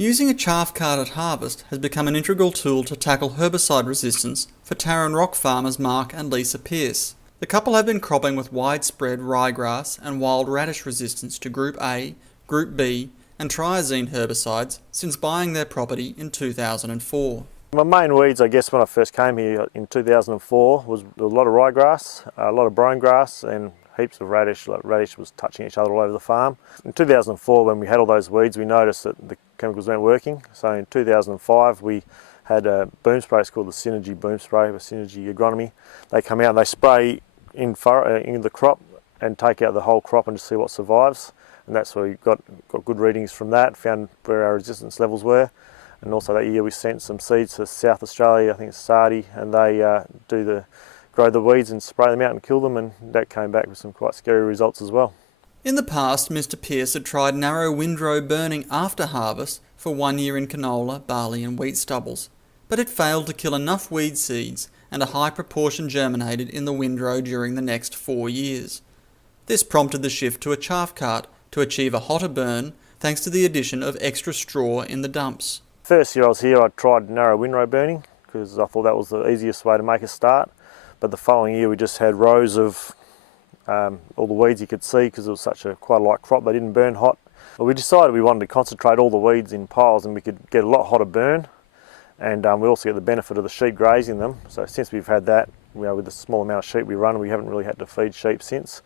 Using a chaff cart at harvest has become an integral tool to tackle herbicide resistance for Tarin Rock farmers Mark and Lisa Pearce. The couple have been cropping with widespread ryegrass and wild radish resistance to Group A, Group B and triazine herbicides since buying their property in 2004. My main weeds, I guess, when I first came here in 2004 was a lot of ryegrass, a lot of brome grass and heaps of radish. Like radish was touching each other all over the farm. In 2004, when we had all those weeds, we noticed that the chemicals weren't working. So in 2005, we had a boom spray. It's called the Synergy boom spray, or Synergy agronomy. They come out and they spray in the crop and take out the whole crop and just see what survives. And that's where we got good readings from that, found where our resistance levels were. And also that year we sent some seeds to South Australia, I think it's Sardi, and they grow the weeds and spray them out and kill them, and that came back with some quite scary results as well. In the past, Mr. Pearce had tried narrow windrow burning after harvest for 1 year in canola, barley and wheat stubbles, but it failed to kill enough weed seeds and a high proportion germinated in the windrow during the next 4 years. This prompted the shift to a chaff cart to achieve a hotter burn thanks to the addition of extra straw in the dumps. First year I was here, I tried narrow windrow burning because I thought that was the easiest way to make a start. But the following year we just had rows of all the weeds you could see because it was such a quite a light crop, they didn't burn hot. But we decided we wanted to concentrate all the weeds in piles and we could get a lot hotter burn, and we also get the benefit of the sheep grazing them. So since we've had that, with the small amount of sheep we run, we haven't really had to feed sheep since.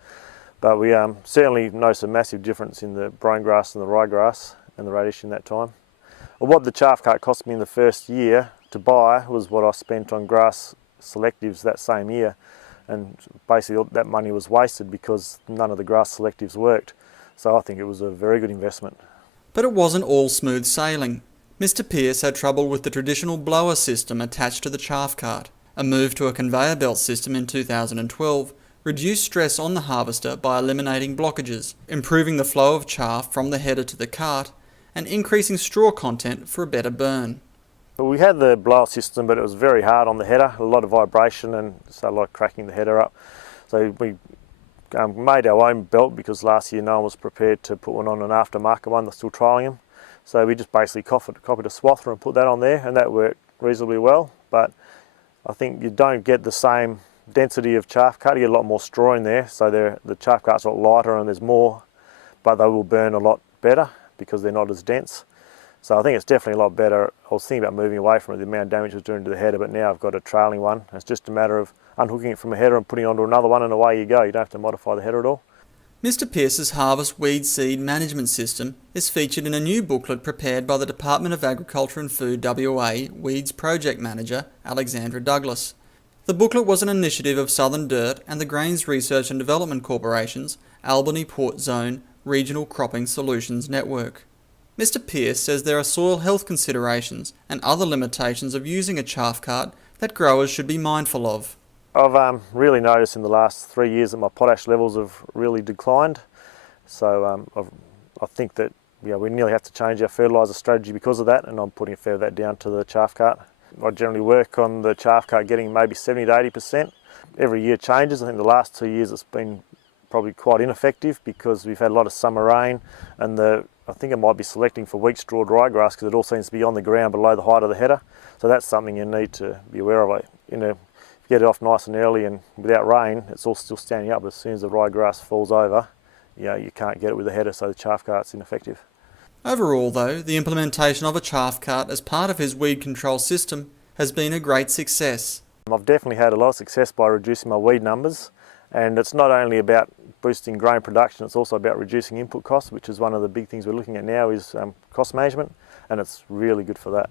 But we certainly noticed a massive difference in the brome grass and the ryegrass and the radish in that time. Well, what the chaff cart cost me in the first year to buy was what I spent on grass selectives that same year, and basically that money was wasted because none of the grass selectives worked. So I think it was a very good investment. But it wasn't all smooth sailing. Mr. Pearce had trouble with the traditional blower system attached to the chaff cart. A move to a conveyor belt system in 2012 reduced stress on the harvester by eliminating blockages, improving the flow of chaff from the header to the cart, and increasing straw content for a better burn. We had the blower system, but it was very hard on the header, a lot of vibration and so a lot of cracking the header up. So we made our own belt because last year no one was prepared to put one on an aftermarket one, they're still trialling them. So we just basically copied a swather and put that on there, and that worked reasonably well. But I think you don't get the same density of chaff cart, you get a lot more straw in there, so the chaff cart's a lot lighter and there's more, but they will burn a lot better because they're not as dense. So I think it's definitely a lot better. I was thinking about moving away from it, the amount of damage it was doing to the header, but now I've got a trailing one. It's just a matter of unhooking it from a header and putting it onto another one, and away you go. You don't have to modify the header at all. Mr. Pearce's Harvest Weed Seed Management System is featured in a new booklet prepared by the Department of Agriculture and Food WA Weeds Project Manager Alexandra Douglas. The booklet was an initiative of Southern Dirt and the Grains Research and Development Corporation's Albany Port Zone Regional Cropping Solutions Network. Mr. Pearce says there are soil health considerations and other limitations of using a chaff cart that growers should be mindful of. I've really noticed in the last 3 years that my potash levels have really declined. So I think that we nearly have to change our fertiliser strategy because of that, and I'm putting a fair of that down to the chaff cart. I generally work on the chaff cart getting maybe 70 to 80%. Every year changes. I think the last 2 years it's been probably quite ineffective because we've had a lot of summer rain, and I think I might be selecting for weak strawed ryegrass because it all seems to be on the ground below the height of the header. So that's something you need to be aware of. If you get it off nice and early and without rain, it's all still standing up. But as soon as the ryegrass falls over, you can't get it with the header, so the chaff cart's ineffective. Overall though, the implementation of a chaff cart as part of his weed control system has been a great success. I've definitely had a lot of success by reducing my weed numbers, and it's not only about boosting grain production, it's also about reducing input costs, which is one of the big things we're looking at now is cost management, and it's really good for that.